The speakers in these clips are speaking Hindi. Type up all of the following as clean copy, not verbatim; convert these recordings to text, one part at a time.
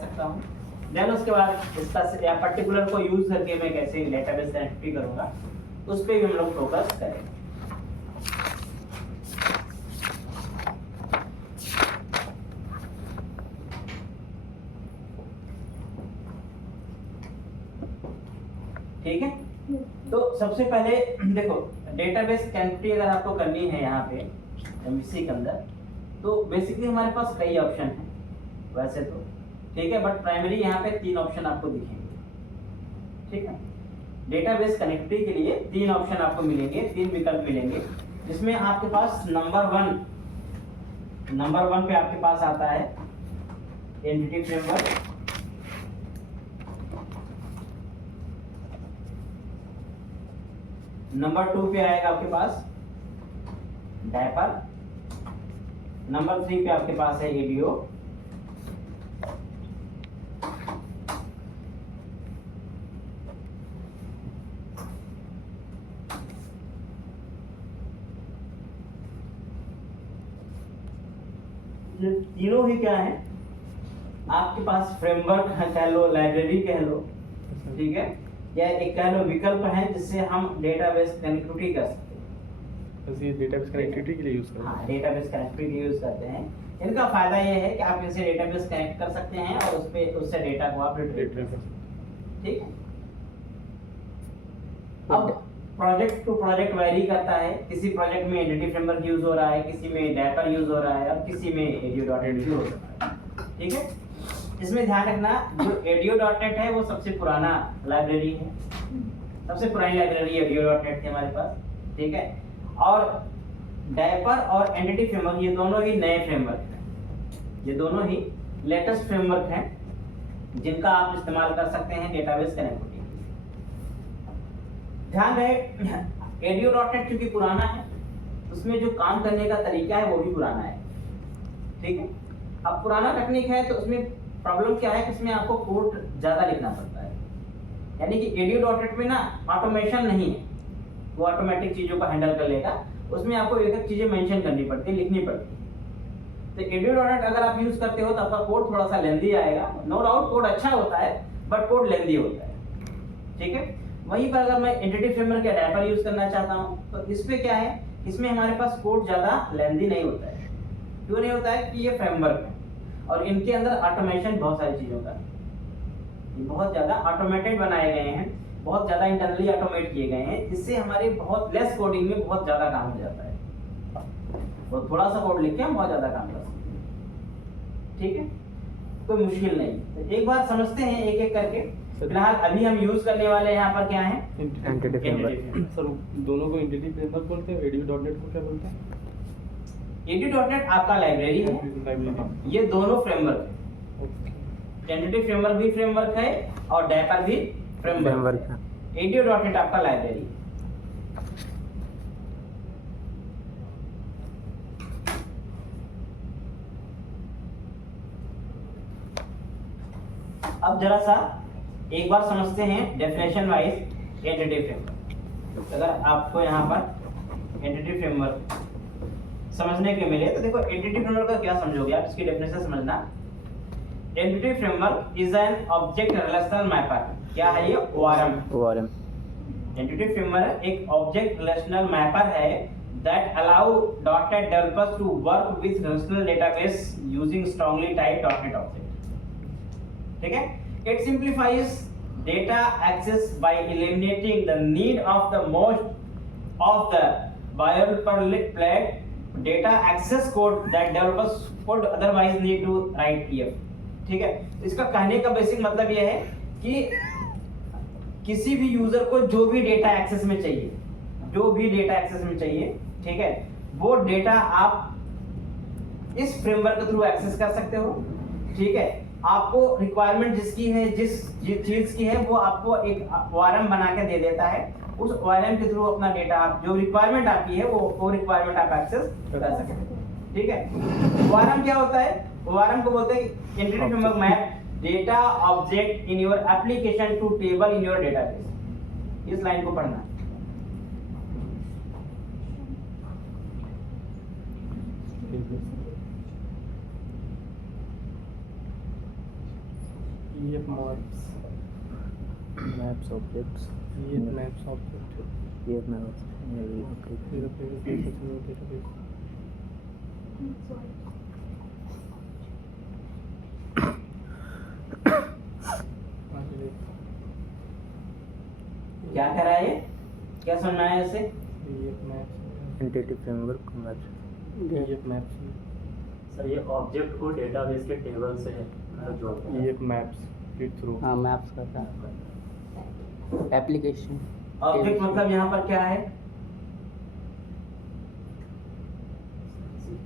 सकता हूँ। देन उसके बाद इसका या पर्टिकुलर को यूज करके मैं कैसे डेटाबेस कनेक्टिविटी करूँगा उस पर भी हम लोग फोकस करेंगे। ठीक है, तो सबसे पहले देखो डेटाबेस कनेक्टिविटी अगर आपको करनी है यहाँ पे एमवीसी के अंदर, तो बेसिकली हमारे पास कई ऑप्शन हैं वैसे तो, ठीक है, बट प्राइमरी यहाँ पे 3 ऑप्शन आपको दिखेंगे। ठीक है, डेटाबेस कनेक्टिविटी के लिए 3 ऑप्शन आपको मिलेंगे, 3 विकल्प मिलेंगे, जिसमें आपके पास नंबर वन पे आपके पास आता है एंटिटी फ्रेमवर्क। नंबर 2 पे आएगा आपके पास डायपर। नंबर 3 पे आपके पास है एडीओ। तीनों ही क्या है आपके पास फ्रेमवर्क है, कह लो लाइब्रेरी कह लो, ठीक है, या एक कह लो विकल्प है जिससे हम डेटाबेस कनेक्टिविटी कर सकते हैं। तो ये डेटाबेस कनेक्टिविटी के लिए यूज करते हैं। हाँ, डेटाबेस कनेक्टिविटी यूज करते हैं। इनका फायदा ये है कि आप इनसे डेटाबेस कनेक्ट कर सकते हैं और उससे डेटा को आप रिट्रीव कर सकते हैं। ठीक है, अब प्रोजेक्ट टू प्रोजेक्ट वेरी करता है, किसी प्रोजेक्ट में एंटिटी फ्रेमवर्क यूज हो रहा है, किसी में डायपर यूज हो रहा है और किसी में एडीओ.नेट यूज हो रहा है। ठीक है, इसमें ध्यान रखना जो एडीओ.नेट है वो सबसे पुराना लाइब्रेरी है, सबसे पुरानी लाइब्रेरी एडीओ.नेट थी हमारे पास। ठीक है, और डायपर और एंटिटी फ्रेमवर्क ये दोनों ही नए फ्रेमवर्क हैं, ये दोनों ही लेटेस्ट फ्रेमवर्क हैं जिनका आप इस्तेमाल कर सकते हैं डेटाबेस कनेक्टिविटी। ध्यान रहे एडीओ.नेट क्योंकि पुराना है उसमें जो काम करने का तरीका है वो भी पुराना है। ठीक है, अब पुराना टेक्निक है तो उसमें प्रॉब्लम क्या है कि इसमें आपको कोड ज्यादा लिखना पड़ता है, यानी कि एडीओ.नेट में ना ऑटोमेशन नहीं है, वो ऑटोमेटिक चीजों को हैंडल कर लेगा, उसमें आपको एक चीजें मेंशन करनी पड़ती है, लिखनी पड़ती है। तो एडीओ.नेट अगर आप यूज करते हो तो आपका कोड थोड़ा सा लेंदी आएगा, नो डाउट कोड अच्छा होता है बट कोड लेंदी होता है। ठीक है, वहीं पर अगर मैं एंटिटी फ्रेमवर्क या डायपर यूज करना चाहता हूं तो इस पे क्या है, इसमें हमारे पास कोड ज्यादा लेंदी नहीं होता है। क्यों नहीं होता है कि ये फ्रेमवर्क है और इनके अंदर ऑटोमेशन बहुत सारी चीजों का बहुत ज्यादा ऑटोमेटेड बनाए गए हैं, बहुत ज्यादा इंटरनली ऑटोमेट किए गए हैं, जिससे हमारे बहुत लेस कोडिंग में बहुत ज्यादा काम हो जाता है, वो थोड़ा सा कोड लिख के हम बहुत ज्यादा काम कर सकते हैं। ठीक है, कोई मुश्किल नहीं। तो एक बार समझते हैं एक एक करके। फिलहाल अभी हम यूज करने वाले यहाँ पर क्या है एंटिटी फ्रेमवर्क। सर दोनों को एंटिटी फ्रेमवर्क बोलते हैं, एडीओ.नेट को क्या बोलते हैं? एडीओ.नेट आपका लाइब्रेरी है, ये दोनों फ्रेमवर्क है, एंटिटी फ्रेमवर्क भी फ्रेमवर्क है और डायपर भी फ्रेमवर्क है। एडीओ.नेट आपका लाइब्रेरी। अब जरा सा एक बार समझते हैं डेफिनेशन वाइज एंटिटी फ्रेमवर्क। अगर आपको यहाँ पर एंटिटी फ्रेमवर्क समझने के मिले तो देखो एंटिटी फ्रेमवर्क का क्या समझोगे आप, इसकी डेफिनेशन समझना। Entity framework is an object relational mapper. क्या है ये? ORM। एंटिटी फ्रेमवर्क एक ऑब्जेक्ट रिलेशनल मैपर है that allow .NET developers to work with relational database using strongly typed .NET object. ठीक है, it simplifies data access by eliminating the need of the most of the boilerplate data access code that developers would otherwise need to write here. ठीक है, इसका कहने का बेसिक मतलब यह है कि किसी भी यूजर को जो भी डेटा एक्सेस में चाहिए, ठीक है, वो डेटा आप इस फ्रेमवर्क के थ्रू एक्सेस कर सकते हो। ठीक है, आपको रिक्वायरमेंट जिसकी है, जिस चीज की है, वो आपको एक ORM बना के दे देता है। उस ORM के थ्रू अपना डेटा आप जो रिक्वायरमेंट आपकी है वो रिक्वायरमेंट आप एक्सेस कर सकते हो। ठीक है, ORM क्या होता है? ORM को बोलते हैं entity framework map data object in your application to table in your database. इस लाइन को पढ़ना। EF maps. Maps objects. EF maps object. EF maps. Okay. Database. क्या कह रहा है ये? क्या समझना है इसे? EF maps. Entity framework maps. EF maps. Sir ये ऑब्जेक्ट को डेटाबेस के टेबल से जोड़ता है। EF maps. Read through. हाँ मैप्स करता है एप्लीकेशन। ऑब्जेक्ट मतलब यहाँ पर क्या है?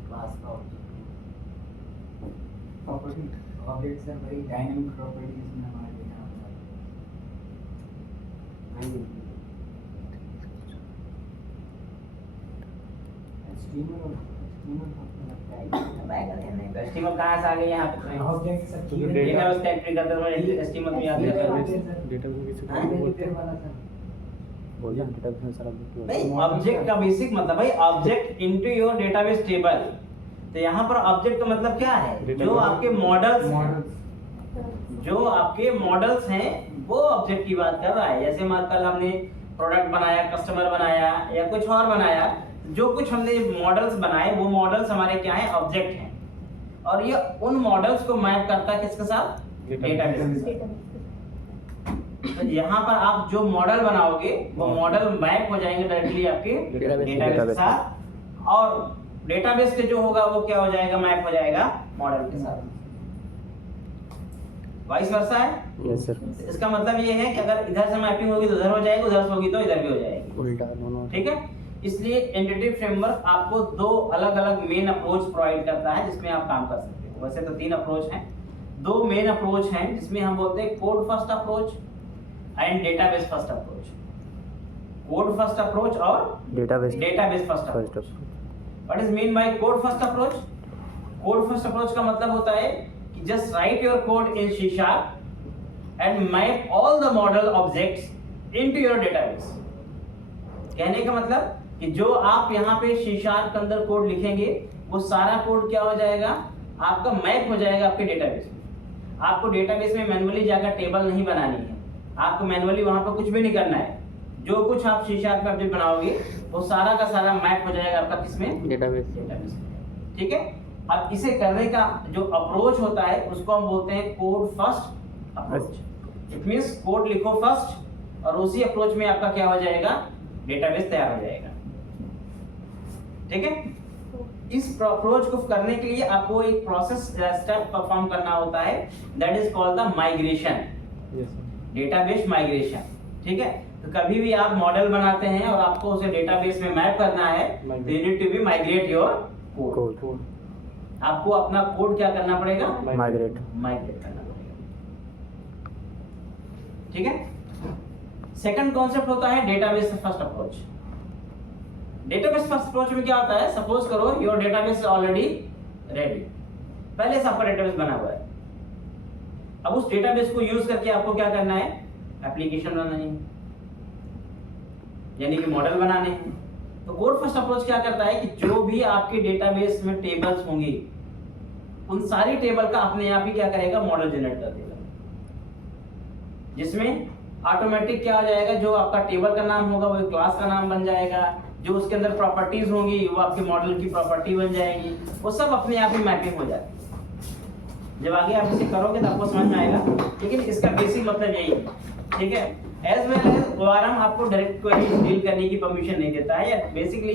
क्लास का property objects are very dynamic properties में हमारे यहाँ एस्टीमल कहाँ से आ गए यहाँ पे? ऑब्जेक्ट्स आर तो जो डेटाबेस का एंट्री करते समय एस्टीमल भी आते हैं। Database में किसी हाँ? को बोलते हैं। बोल रहे हैं डेटाबेस में सारा object भाई होगा। ऑब्जेक्ट का बेसिक मतलब भाई object into your database table. तो यहाँ पर ऑब्जेक्ट का मतलब क्या है? जो Database- आपके मॉडल्स मॉडल्स जो आपके मॉडल्स हैं वो ऑब्जेक्ट की बात कर रहा है। जैसे मान कल हमने प्रोडक्ट बनाया, कस्टमर बनाया या कुछ और बनाया, जो कुछ हमने मॉडल्स बनाए वो मॉडल्स हमारे क्या है? ऑब्जेक्ट हैं। और ये उन मॉडल्स को मैप करता है किसके साथ? डेटाबेस के साथ। तो यहाँ पर आप जो मॉडल बनाओगे वो मॉडल मैप हो जाएंगे डायरेक्टली आपके डेटाबेस के साथ, और डेटाबेस के जो होगा वो क्या हो जाएगा? मैप हो जाएगा मॉडल के साथ। वाइस वर्सा है। Yes sir. इसका मतलब ये है कि अगर इधर से मैपिंग होगी तो उधर हो जाएगी, उधर से होगी तो इधर भी हो जाएगी। उल्टा दोनों। ठीक है। इसलिए एंटिटी फ्रेमवर्क आपको दो अलग अलग मेन अप्रोच प्रोवाइड करता है जिसमें आप काम कर सकते हो। वैसे तो तीन अप्रोच हैं, दो मेन अप्रोच हैं जिसमें हम बोलते हैं code first approach and database first approach. Code first approach और database database first first approach. What is mean by code first approach? Code first approach का मतलब होता है कि just write your code in C# and map all the model objects into your database. कहने का मतलब कि जो आप यहाँ पे C# के अंदर कोड लिखेंगे वो सारा कोड क्या हो जाएगा? आपका मैप हो जाएगा आपके डेटाबेस में। आपको डेटाबेस में मैन्युअली जाकर टेबल नहीं बनानी है, आपको मैन्युअली वहां पर कुछ भी नहीं करना है। जो कुछ आप C# पे ऑब्जेक्ट बनाओगे वो सारा का सारा मैप हो जाएगा आपका किसमें? डेटाबेस। डेटाबेस में। ठीक है। अब इसे करने का जो अप्रोच होता है उसको हम बोलते हैं code first approach. It means code लिखो फर्स्ट और उसी अप्रोच में आपका क्या हो जाएगा? डेटाबेस तैयार हो जाएगा। ठीक है। इस अप्रोच को करने के लिए आपको एक प्रोसेस स्टेप परफॉर्म करना होता है, that is called the migration, Yes sir. Database migration. ठीक है। तो कभी भी आप मॉडल बनाते हैं और आपको उसे डेटाबेस में मैप करना है तो you need to be migrate your code. Code आपको अपना कोड क्या करना पड़ेगा? माइग्रेट। माइग्रेट करना पड़ेगा। ठीक है। सेकंड कॉन्सेप्ट होता है database first approach. Database first approach में क्या होता है? सपोज करो your database is already ready, पहले से आपका डेटाबेस बना हुआ है। अब उस डेटाबेस को यूज करके आपको क्या करना है? एप्लीकेशन बनानी है, यानी कि मॉडल बनाने हैं। तो कोड फर्स्ट अप्रोच क्या करता है कि जो भी आपके डेटाबेस में टेबल्स होंगे उन सारी टेबल का अपने आप ही क्या करेगा? मॉडल जनरेट कर देगा, जिसमें ऑटोमेटिक क्या हो जाएगा? जो आपका टेबल का नाम होगा वो क्लास का नाम बन जाएगा, जो उसके अंदर प्रॉपर्टीज होंगी वो आपके मॉडल की प्रॉपर्टी बन जाएगी, वो सब अपने आप ही मैपिंग हो जाती है। जब आगे आप इसे करोगे तो आपको समझ में आएगा, लेकिन इसका बेसिक मतलब यही है। ठीक है। एज वेल एज ORM आपको डायरेक्ट क्वेरी डील करने की परमिशन नहीं देता है, या बेसिकली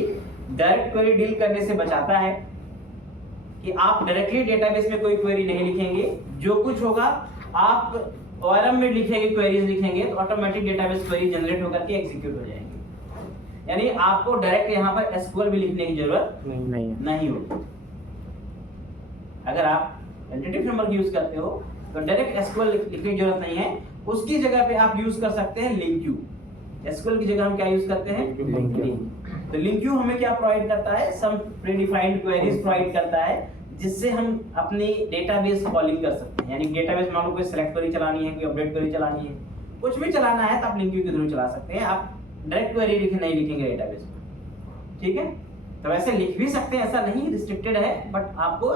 डायरेक्ट क्वेरी डील करने से बचाता है कि आप डायरेक्टली डेटाबेस में कोई क्वेरी नहीं लिखेंगे। जो कुछ होगा आप ORM में लिखेंगे, क्वेरीज लिखेंगे तो ऑटोमेटिक डेटाबेस क्वेरी जनरेट होकर के एग्जीक्यूट हो जाएंगे। यानी आपको डायरेक्ट यहाँ पर SQL भी लिखने की जरूरत नहीं है। नहीं होगी। अगर आप एंटिटी फ्रेमवर्क यूज करते हो तो डायरेक्ट SQL लिखने की जरूरत नहीं है, उसकी जगह पे आप यूज कर सकते हैं LINQ। SQL की जगह हम क्या यूज करते हैं? LINQ। तो LINQ हमें क्या प्रोवाइड करता है? सम प्रीडिफाइंड क्वेरीज प्रोवाइड करता है जिससे हम अपनी डेटाबेस कॉलिंग कर सकते हैं। यानी डेटाबेस मान लो कोई सेलेक्ट क्वेरी चलानी है, कोई अपडेट क्वेरी चलानी है, कुछ भी चलाना है तो आप LINQ के थ्रू चला सकते हैं। आप डायरेक्ट क्वेरी नहीं लिखेंगे डेटाबेस में। ठीक है। तो वैसे लिख भी सकते हैं, ऐसा नहीं रिस्ट्रिक्टेड है, बट आपको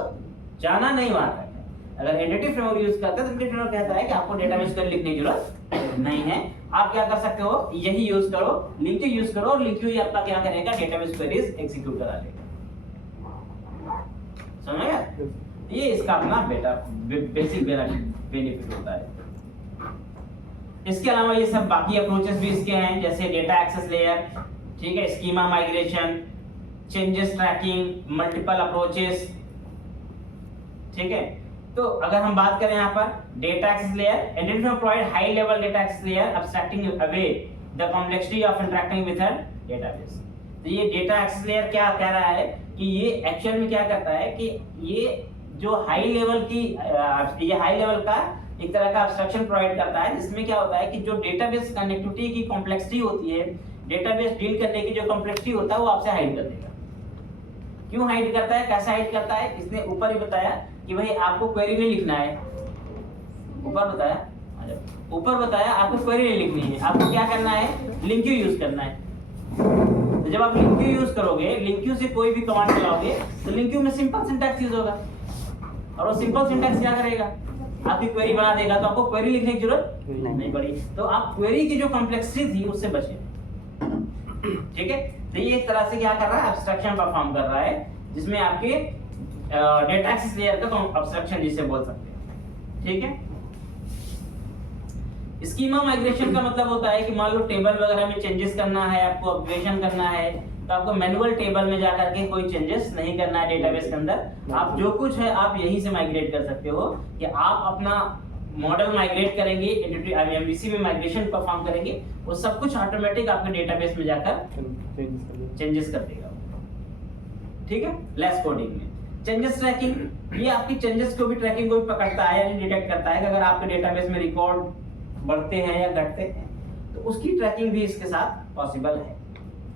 जाना नहीं वहां तक है। अगर एंटिटी फ्रेमवर्क यूज करते हैं तो एंटिटी फ्रेमवर्क कहता है कि आपको डेटाबेस क्वेरी लिखने की जरूरत नहीं है, आप क्या कर सकते हो, यही यूज करो, लिंक यूज करो, और लिंक ही आपका क्या करेगा, डेटाबेस क्वेरीज एग्जीक्यूट करा लेगा। समझ गए? ये इसका अपना बेसिक बेनिफिट होता है। इसके अलावा ये सब बाकी अप्रोचेस भी इसके हैं, जैसे डेटा एक्सेस लेयर, ठीक है, schema migration, changes tracking, multiple approaches, ठीक है। तो अगर हम बात करें यहाँ पर data access layer, entity framework provide high level data access layer abstracting away the complexity of interacting with a database। तो ये डेटा एक्सेस लेयर क्या कह रहा है कि ये एक्चुअल में क्या करता है कि ये जो हाई लेवल की ये हाई लेवल का एक तरह का एब्स्ट्रैक्शन प्रोवाइड करता है, जिसमें क्या होता है कि जो डेटाबेस कनेक्टिविटी की कॉम्प्लेक्सिटी होती है, डेटाबेस डील करने की जो कॉम्प्लेक्सिटी होता है वो आपसे हाइड कर देगा। क्यों हाइड करता है, कैसे हाइड करता है, इसने ऊपर ही बताया कि भाई आपको क्वेरी नहीं लिखना है, ऊपर बताया आपको क्वेरी नहीं लिखनी है, आपको क्या करना है, लिंक यू यूज करना है। तो जब आप लिंक यू यूज करोगे, लिंक यू से कोई भी कमांड चलाओगे तो लिंक यू में सिंपल सिंटैक्स यूज होगा, और वो सिंपल सिंटैक्स क्या करेगा, आपकी क्वेरी बना देगा, तो आपको क्वेरी लिखने की जरूरत नहीं पड़ी। तो आप क्वेरी की जो कॉम्प्लेक्सिटी थी उससे बचे, ठीक है। तो ये एक तरह से क्या कर रहा है, एब्स्ट्रैक्शन परफॉर्म कर रहा है, जिसमें आपके डेटा एक्सेस लेयर का एब्स्ट्रैक्शन जिसे बोल सकते हैं, ठीक है। स्कीमा माइग्रेशन का मतलब होता है कि मान लो टेबल वगैरह में चेंजेस करना है, आपको अपग्रेडेशन करना है, तो आपको मैनुअल टेबल में जाकर के कोई चेंजेस नहीं करना है डेटाबेस के अंदर, आप जो कुछ है आप यहीं से माइग्रेट कर सकते हो, कि आप अपना मॉडल माइग्रेट करेंगे, एंटिटी एमवीसी में माइग्रेशन परफॉर्म करेंगे, वो सब कुछ ऑटोमेटिक आपके डेटाबेस में जाकर चेंजेस कर देगा, ठीक है। लेस कोडिंग में चेंजेस ट्रैकिंग, ये आपकी चेंजेस को भी ट्रैकिंग को भी पकड़ता है, यानी डिटेक्ट करता है कि अगर आपके डेटाबेस में रिकॉर्ड बढ़ते हैं या घटते हैं तो उसकी ट्रैकिंग भी इसके साथ पॉसिबल है,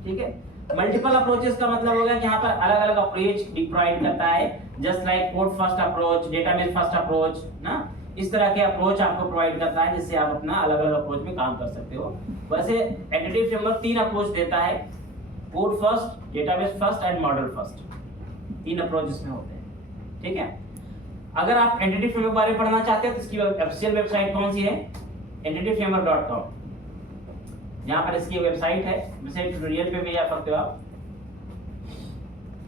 ठीक है। मल्टीपल अप्रोचेस का मतलब होगा कि यहाँ पर अलग अलग अप्रोच प्रोवाइड करता है, just like code first approach, database first approach ना, इस तरह के अप्रोच आपको प्रोवाइड करता है, जिससे आप अपना अलग अलग अप्रोच में काम कर सकते हो। वैसे एंटिटी फ्रेमवर्क 3 अप्रोच देता है, code first, database first and model first, 3 approach इसमें होते हैं, ठीक है। अगर आप एंटिटी फ्रेमवर्क बारे में पढ़ना चाहते हैं तो इसकी ऑफिशियल वेबसाइट कौन सी है, entityframework.com, यहाँ पर इसकी वेबसाइट है, वेबसाइट ट्यूटोरियल पे भी जा सकते हो आप,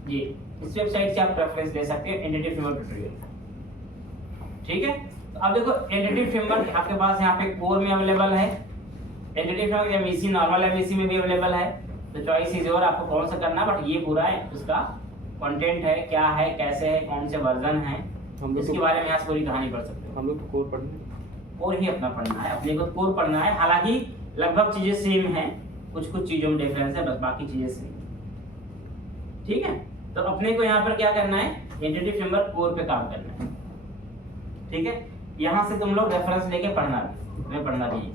ये इस वेबसाइट से आप रेफरेंस ले सकते हो, एंटिटी फ्रेमवर्क ट्यूटोरियल, ठीक है। तो अब देखो एंटिटी फ्रेमवर्क आपके पास यहाँ पे कोर में अवेलेबल है, entity framework MVC normal MVC में भी अवेलेबल है, तो चॉइस इज योर, आपको कौन सा करना, बट ये पूरा है उसका कंटेंट है, क्या है, कैसे है, कौन से वर्जन है, इसके बारे में आज पूरी कहानी पढ़ सकते हो। हम लोग तो कोर पढ़ने, कोर ही अपना पढ़ना है, अपने को कोर पढ़ना है, हालांकि लगभग चीजें सेम हैं, कुछ कुछ चीजों में डिफरेंस है, बस बाकी चीजें सेम, ठीक है। तो अपने को यहाँ पर क्या करना है, एंटिटी फ्रेमवर्क कोर पे काम करना है, ठीक है। यहाँ से तुम लोग रेफरेंस लेके पढ़ना भी, तुम्हें पढ़ना भी है,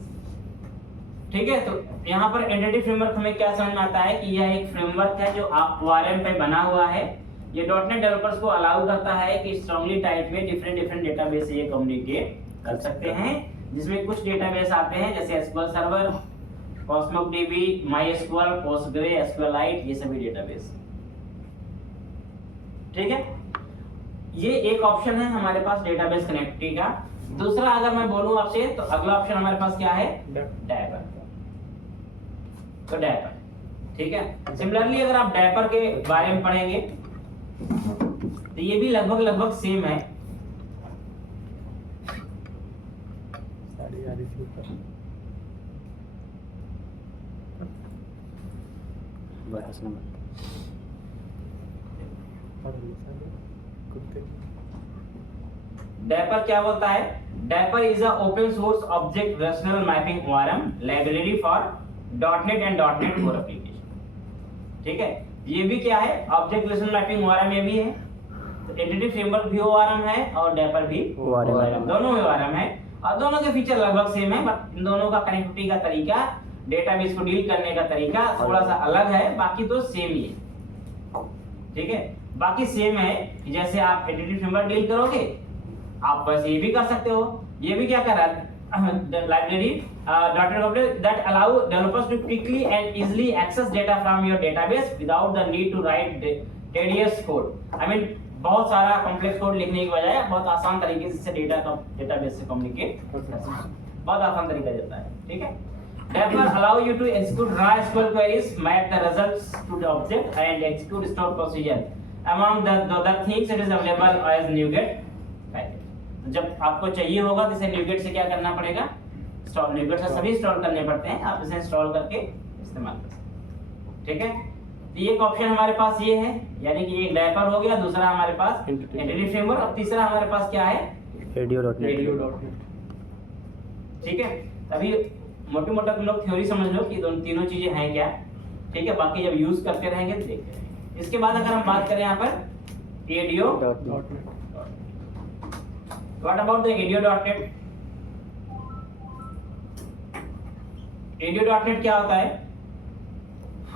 ठीक है। तो यहाँ पर एंटिटी फ्रेमवर्क हमें क्या समझ में आता है कि यह एक फ्रेमवर्क है जो ORM पे बना हुआ है, ये .NET डेवलपर्स को अलाउ करता है कि स्ट्रांगली टाइप में डिफरेंट डेटाबेस से ये कम्युनिकेट कर सकते हैं, जिसमें कुछ डेटाबेस आते हैं जैसे SQL server, Cosmos DB, MySQL, Postgre, SQLite, ये सभी डेटाबेस, ठीक है। ये एक ऑप्शन है हमारे पास डेटाबेस कनेक्टिविटी का। दूसरा अगर मैं बोलूं आपसे तो अगला ऑप्शन हमारे पास क्या है, डैपर, तो डैपर, ठीक है। सिमिलरली अगर आप डैपर के बारे में पढ़ेंगे तो ये भी लगभग सेम है, डैपर क्या बोलता है, dapper is a open source object relational mapping ORM library for .NET and .NET Core application, ठीक है। ये भी क्या है, ऑब्जेक्ट रिलेशनल मैपिंग ORM ये भी है, तो एंटिटी फ्रेमवर्क भी ORM है और डैपर भी ORM, दोनों में ORM है, और दोनों के फीचर लगभग सेम है, बट इन दोनों का कनेक्टिविटी का तरीका, डेटाबेस को डील करने का तरीका थोड़ा सा अलग है, बाकी तो सेम ही है, ठीक है। बाकी सेम है कि जैसे आप एंटिटी फ्रेमवर्क डील करोगे आप बस ये भी कर सकते हो, ये भी क्या कर रहा है, library that allow developers to quickly and easily access data from your database without the need to write tedious code. I mean बहुत सारा कॉम्प्लेक्स कोड लिखने की बजाय बहुत आसान तरीके से डेटाबेस से कम्युनिकेट कर सकते हैं। बहुत आसान तरीका देता है, ठीक है। Therefore, allow you to execute raw SQL queries, map the results to the object, and execute store procedure. Among the other things, it is available as NuGet package. जब आपको चाहिए होगा तो इसे NuGet से क्या करना पड़ेगा? NuGet से सभी इंस्टॉल करने पड़ते हैं, आप इसे इंस्टॉल करके इस्तेमाल कर सकते हैं, ठीक है। तो एक ऑप्शन हमारे पास ये है, यानी कि एक डायपर हो गया, दूसरा हमारे पास एंटिटी फ्रेमवर्क, और तीसरा हमारे पास क्या है? ADO.NET। ठीक है। अभी मोटे मोटा तुम लोग थ्योरी समझ लो कि दोनों तीनों चीजें हैं क्या, ठीक है। बाकी जब यूज करते रहेंगे तो देखते रहेंगे। इसके बाद अगर हम बात करें यहाँ पर ADO.NET, what about the ADO.NET? ADO.NET क्या होता है?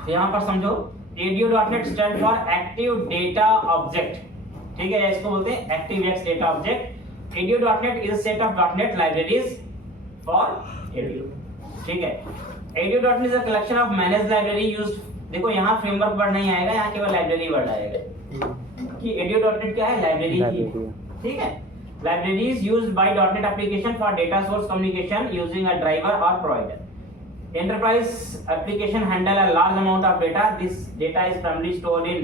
तो यहाँ पर समझो, ADO.NET stand for active data object, ठीक है। इसको बोलते हैं ActiveX डेटा ऑब्जेक्ट। ADO.NEट is set of .NET libraries for ADO, ठीक है। ADO.NET is a collection of managed library used, देखो यहाँ फ्रेमवर्क वर्ड नहीं आएगा, यहाँ केवल लाइब्रेरी वर्ड आएगा कि ADO.NEट क्या है? लाइब्रेरी ही, ठीक है। Libraries used by .NET application for data source communication using a driver और provider. Enterprise application handle a large amount of data. This data is primarily stored in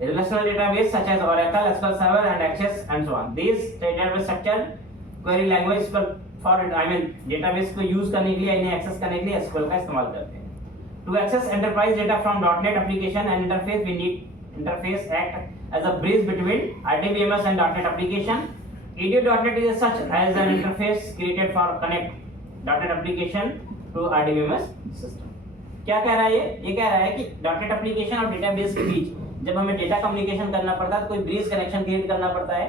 relational database such as Oracle, SQL Server, and Access, and so on. These database structure query language for database को use करने के लिए, इन्हें access करने के लिए SQL का इस्तेमाल करते हैं। To access enterprise data from .NET application and interface, we need interface act as a bridge between RDBMS and .NET application. ADO.NET is such as an interface created for connect .NET application to RDBMS system. क्या कह रहा है ये कह रहा है कि .NET एप्लीकेशन और डेटाबेस के बीच जब हमें डेटा कम्युनिकेशन करना पड़ता है तो कोई ब्रिज कनेक्शन क्रिएट करना पड़ता है,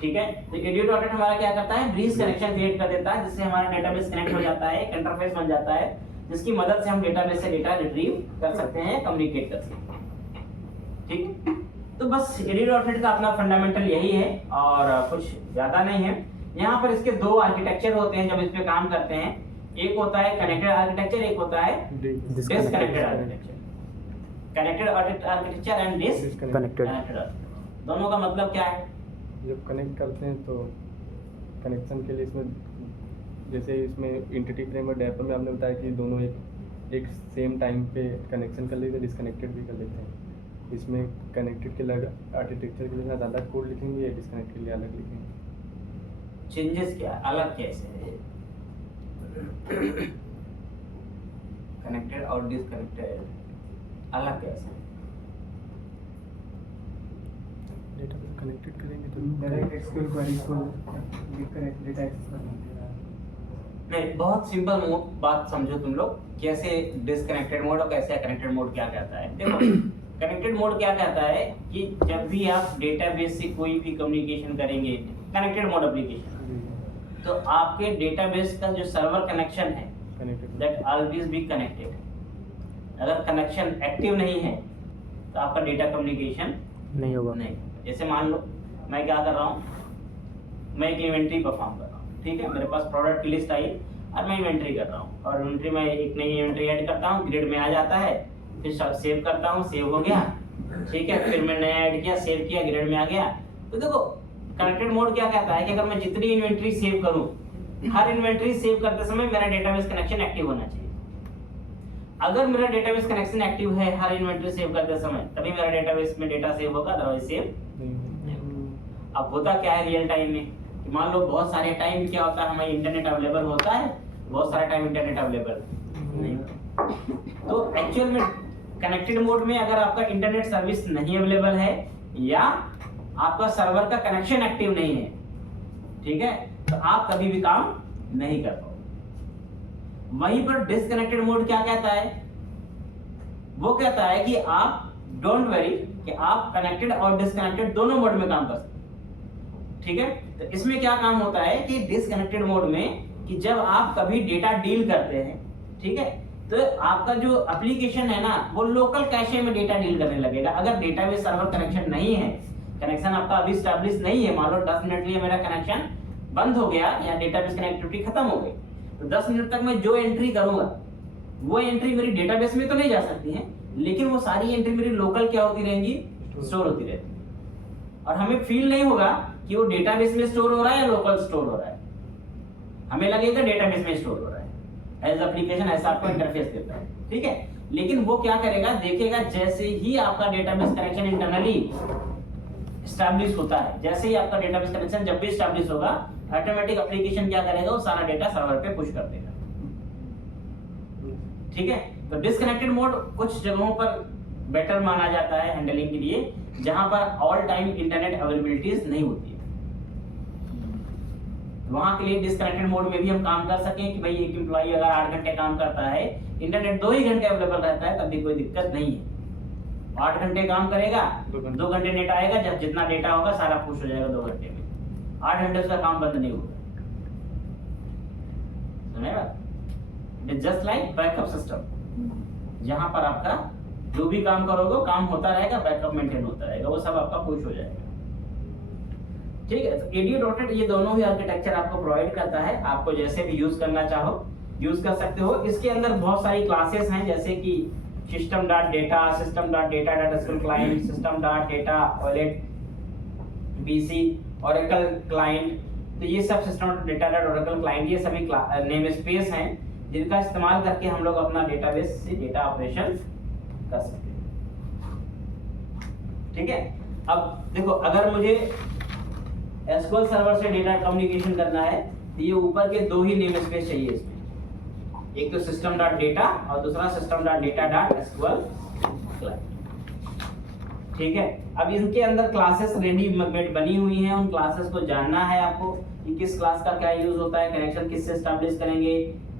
ठीक है। तो ADO.NET हमारा क्या करता है? ब्रिज कनेक्शन क्रिएट कर देता है, जिससे हमारा डेटाबेस कनेक्ट हो जाता है, एक इंटरफेस बन जाता है, जिसकी मदद से हम डेटाबेस से डेटा रिट्रीव कर सकते हैं, कम्युनिकेट कर सकते हैं, ठीक। तो बस ADO.NET का अपना फंडामेंटल यही है और कुछ ज्यादा नहीं है। यहाँ पर इसके दो आर्किटेक्चर होते हैं जब इस पे काम करते हैं, एक होता है कनेक्टेड आर्किटेक्चर, एक होता है disconnected architecture. Connected architecture and disconnected, दोनों का मतलब क्या है? जब कनेक्ट करते हैं तो कनेक्शन के लिए इसमें, जैसे इसमें एंटिटी फ्रेमवर्क डायपर में आपने बताया कि दोनों एक सेम टाइम पे कनेक्शन कर लेते हैं, डिस्कनेक्टेड भी कर लेते हैं। इसमें कनेक्टेड के अलग आर्किटेक्चर के लिए अलग कोड लिखेंगे या डिस्कनेक्ट के लिए अलग लिखेंगे? चेंजेस क्या अलग कैसे है? कनेक्टेड और डिस्कनेक्टेड अलग कैसे? डेटा को कनेक्टेड करेंगे तो डायरेक्ट SQL क्वेरी को कनेक्ट डेटा एक्सेस करना नहीं, बहुत सिंपल बात समझो तुम लोग, कैसे डिस्कनेक्टेड मोड और कैसे कनेक्टेड मोड क्या कहता है। देखो कनेक्टेड मोड क्या कहता है कि जब भी आप डेटाबेस से कोई भी कम्युनिकेशन करेंगे, कनेक्टेड मोड एप्लीकेशन, तो आपके डेटाबेस का जो सर्वर कनेक्शन है दैट ऑलवेज बी कनेक्टेड। अगर कनेक्शन एक्टिव नहीं है तो आपका डेटा कम्युनिकेशन नहीं होगा। नहीं। जैसे मान लो मैं क्या कर रहा हूँ, मैं एक इन्वेंट्री परफॉर्म कर रहा हूँ, ठीक है। मेरे पास प्रोडक्ट की लिस्ट आई और मैं इन्वेंट्री कर रहा हूँ, और इन्वेंट्री में एक नई इन्वेंट्री ऐड करता हूँ, ग्रिड में आ जाता है, फिर सेव करता हूँ, सेव हो गया, ठीक है। फिर मैं नया ऐड किया, सेव किया, ग्रिड में आ गया। तो देखो कनेक्टेड मोड क्या कहता है कि अगर मैं जितनी इन्वेंट्री सेव करूं, हर इन्वेंट्री सेव करते समय मेरा डेटाबेस कनेक्शन एक्टिव होना चाहिए। अगर मेरा डेटाबेस कनेक्शन एक्टिव है हर इन्वेंट्री सेव करते समय, तभी मेरा डेटाबेस में डेटा सेव होगा, अदरवाइज सेव नहीं होगा। अब होता क्या है रियल टाइम में कि मान लो बहुत सारे टाइम क्या होता है, हमारे इंटरनेट अवेलेबल होता है, बहुत सारा टाइम इंटरनेट अवेलेबल नहीं होता। तो एक्चुअल में कनेक्टेड मोड में अगर आपका इंटरनेट सर्विस नहीं अवेलेबल है या आपका सर्वर का कनेक्शन एक्टिव नहीं है, ठीक है, तो आप कभी भी काम नहीं कर पाओगे। वहीं पर डिस्कनेक्टेड मोड क्या कहता है? वो कहता है कि आप डोंट वरी कि आप कनेक्टेड और डिस्कनेक्टेड दोनों मोड में काम कर सकते हैं, ठीक है। तो इसमें क्या काम होता है कि डिस्कनेक्टेड मोड में कि जब आप कभी डेटा डील करते हैं, ठीक है, तो आपका जो एप्लीकेशन है ना वो लोकल कैशे में डेटा डील करने लगेगा। अगर डेटाबेस सर्वर कनेक्शन नहीं है, कनेक्शन आपका अभी स्टैब्लिश नहीं है, मान लो 10 मिनट लिए मेरा कनेक्शन बंद हो गया या डेटाबेस कनेक्टिविटी खत्म हो गई, तो 10 मिनट तक मैं जो एंट्री करूंगा वो एंट्री मेरी डेटाबेस में तो नहीं जा सकती है, लेकिन वो सारी एंट्री मेरी लोकल क्या होती रहेंगी, स्टोर होती रहेगी, और हमें फील नहीं होगा कि वो डेटाबेस में स्टोर हो रहा है या लोकल स्टोर हो रहा है, हमें लगेगा डेटाबेस में स्टोर हो रहा है। एज एप्लीकेशन ऐसा आपको इंटरफेस देता है, ठीक है। लेकिन वो क्या करेगा, देखेगा जैसे ही आपका डेटाबेस कनेक्शन इंटरनली एस्टैब्लिश होता है, जैसे ही आपका डेटाबेस कनेक्शन जब भी एस्टैब्लिश होगा, ऑटोमेटिक एप्लीकेशन क्या करेगा, वो सारा डेटा सर्वर पे पुश कर देगा, ठीक है। तो डिस्कनेक्टेड मोड कुछ जगहों पर बेटर माना जाता है हैंडलिंग के लिए, जहां पर ऑल टाइम इंटरनेट अवेलेबिलिटीज नहीं होती है। वहां के लिए डिस्कनेक्टेड मोड में भी हम काम कर सकें कि भाई एक एम्प्लॉई अगर 8 घंटे काम करता है, इंटरनेट 2 ही घंटे अवेलेबल रहता है, तब भी कोई दिक्कत नहीं है। 8 घंटे काम करेगा, 2 घंटे नेट आएगा, जब जितना डेटा होगा सारा पुश हो जाएगा 2 घंटे में, 8 घंटे उसका काम बंद नहीं होगा। सुनेगा, it is just like backup system, जहां पर आपका जो भी काम करोगे काम होता रहेगा, बैकअप मेंटेन होता रहेगा, वो सब आपका पुश हो जाएगा, ठीक है। तो ADU.NET ये दोनों ही आर्किटेक्चर आपको प्रोवाइड करता है, आपको जैसे भी यूज करना चाहो यूज कर सकते हो। इसके अंदर बहुत सारी क्लासेस हैं, जैसे कि system.data, system.data.sql client, system.data wallet, BC, Oracle client, तो ये सब system.data.oracle client ये सभी नेम स्पेस हैं जिनका इस्तेमाल करके हम लोग अपना डेटाबेस से डेटा ऑपरेशन कर सकते हैं, ठीक है। अब देखो, अगर मुझे SQL सर्वर से डेटा कम्युनिकेशन करना है तो ये ऊपर के 2 ही नेम स्पेस चाहिए इसमें, एक तो system.data और दूसरा system.data.sql client, ठीक है। अब इनके अंदर क्लासेस रेडीमेड बनी हुई हैं, उन क्लासेस को जानना है आपको कि किस क्लास का क्या यूज होता है, कनेक्शन किससे एस्टैब्लिश करेंगे,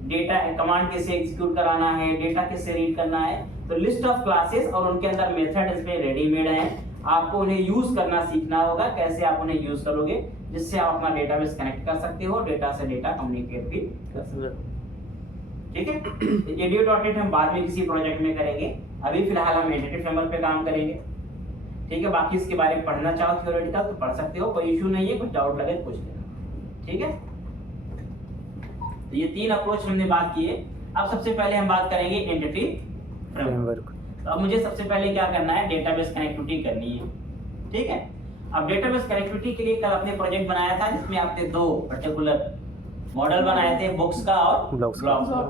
डेटा कमांड किससे एग्जीक्यूट कराना है, डेटा किससे रीड करना है। तो लिस्ट ऑफ क्लासेस और उनके अंदर मेथड इसमें रेडीमेड हैं, आपको उन्हें यूज करना सीखना होगा। कैसे आप उन्हें यूज करोगे, जिससे आप अपना डेटाबेस कनेक्ट कर सकते हो, डेटा से डेटा कम्युनिकेट भी कर सकते हो, ठीक है। ADU.NET हम बाद में किसी प्रोजेक्ट में करेंगे, अभी फिलहाल हम एंटिटी फ्रेमवर्क पे काम करेंगे, ठीक है। बाकी इसके बारे में पढ़ना चाहो थ्योरेटिकल तो पढ़ सकते हो, कोई इशू नहीं है, कुछ डाउट लगे तो पूछ लेना, ठीक है। तो ये 3 अप्रोच हमने बात किए। अब सबसे पहले हम बात करेंगे एंटिटी फ्रेमवर्क। तो अब मुझे सबसे पहले क्या करना है, डेटाबेस कनेक्टिविटी करनी है, ठीक है। अब डेटाबेस कनेक्टिविटी के लिए कल अपने प्रोजेक्ट बनाया था, जिसमें आपने 2 पर्टिकुलर मॉडल बनाए थे, बुक्स का और ब्लॉक्स का।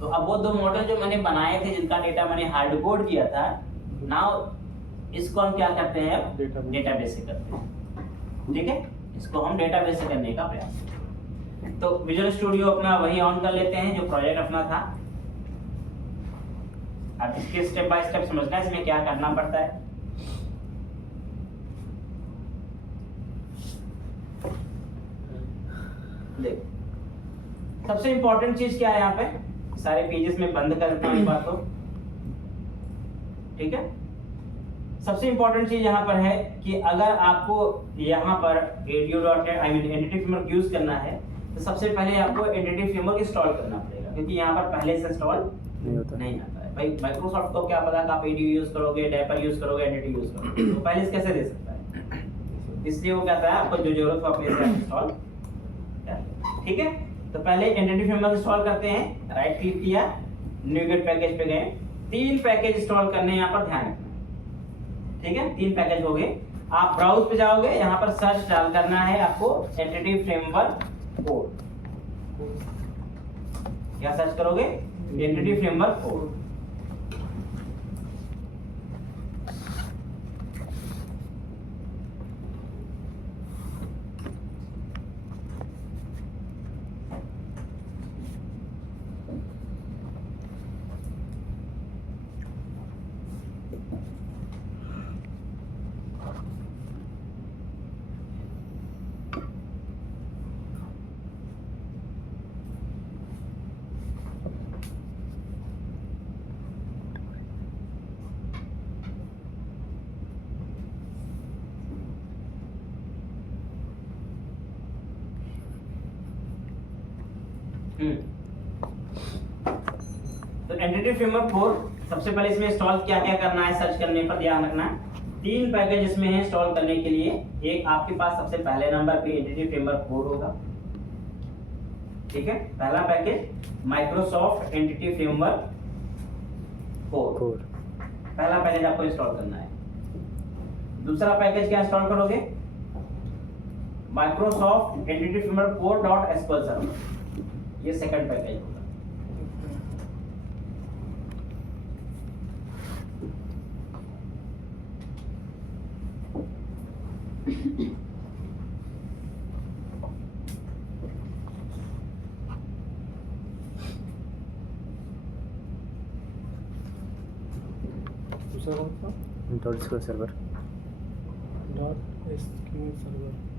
तो अब वो 2 मॉडल जो मैंने बनाए थे, जिनका डेटा मैंने हार्ड कोड किया था, नाउ इसको हम क्या करते हैं, डेटाबेस से करते हैं, ठीक है। इसको हम डेटाबेस से करने का प्रयास करते हैं। तो विजुअल स्टूडियो अपना वही ऑन कर लेते हैं जो प्रोजेक्ट अपना था। अब इसके स्टेप बाय स्टेप समझना है इसमें क्या करना पड़ता है। देखो, सबसे इंपॉर्टेंट चीज क्या है यहाँ पे, सारे पेजेस में बंद कर देता हूँ ये बात को, ठीक है। सबसे इंपॉर्टेंट चीज यहाँ पर है कि अगर आपको यहाँ पर ADU.NET एंटिटी फ्रेमवर्क यूज करना है तो सबसे पहले आपको एंटिटी फ्रेमवर्क इंस्टॉल करना पड़ेगा, क्योंकि यहाँ पर पहले से इंस्टॉल नहीं आता है। भाई माइक्रोसॉफ्ट को क्या पता कि आप ADU यूज करोगे, डेपर यूज करोगे, एंटिटी यूज करोगे, तो पहले से कैसे दे सकता है। इसलिए वो कहता है आपको जो जरूरत हो अपने से इंस्टॉल कर, ठीक है। तो पहले एंटिटी फ्रेमवर्क इंस्टॉल करते हैं, राइट क्लिक किया, न्यूगेट पैकेज पे गए, 3 पैकेज इंस्टॉल करने, यहाँ पर ध्यान रखना, ठीक है। 3 पैकेज हो गए। आप ब्राउज पे जाओगे, यहाँ पर सर्च डाल करना है आपको एंटिटी फ्रेमवर्क कोड। क्या सर्च करोगे, एंटिटी फ्रेमवर्क कोड। तो एंटिटी फ्रेमवर्क 4 सबसे पहले इसमें इंस्टॉल क्या क्या करना है, सर्च करने पर ध्यान रखना है। 3 पैकेज इसमें है इंस्टॉल करने के लिए। एक आपके पास सबसे पहले नंबर पे एंटिटी फ्रेमवर्क 4 होगा, ठीक है। पहला पैकेज माइक्रोसॉफ्ट एंटिटी फ्रेमवर्क 4, पहला पैकेज आपको इंस्टॉल करना है। दूसरा पैकेज क्या इंस्टॉल करोगे, Microsoft entity framework core dot SQL server, ये सेकंड पैकेज होगा। दूसरा कौन सा? Dot SQL server. Dot SQL server.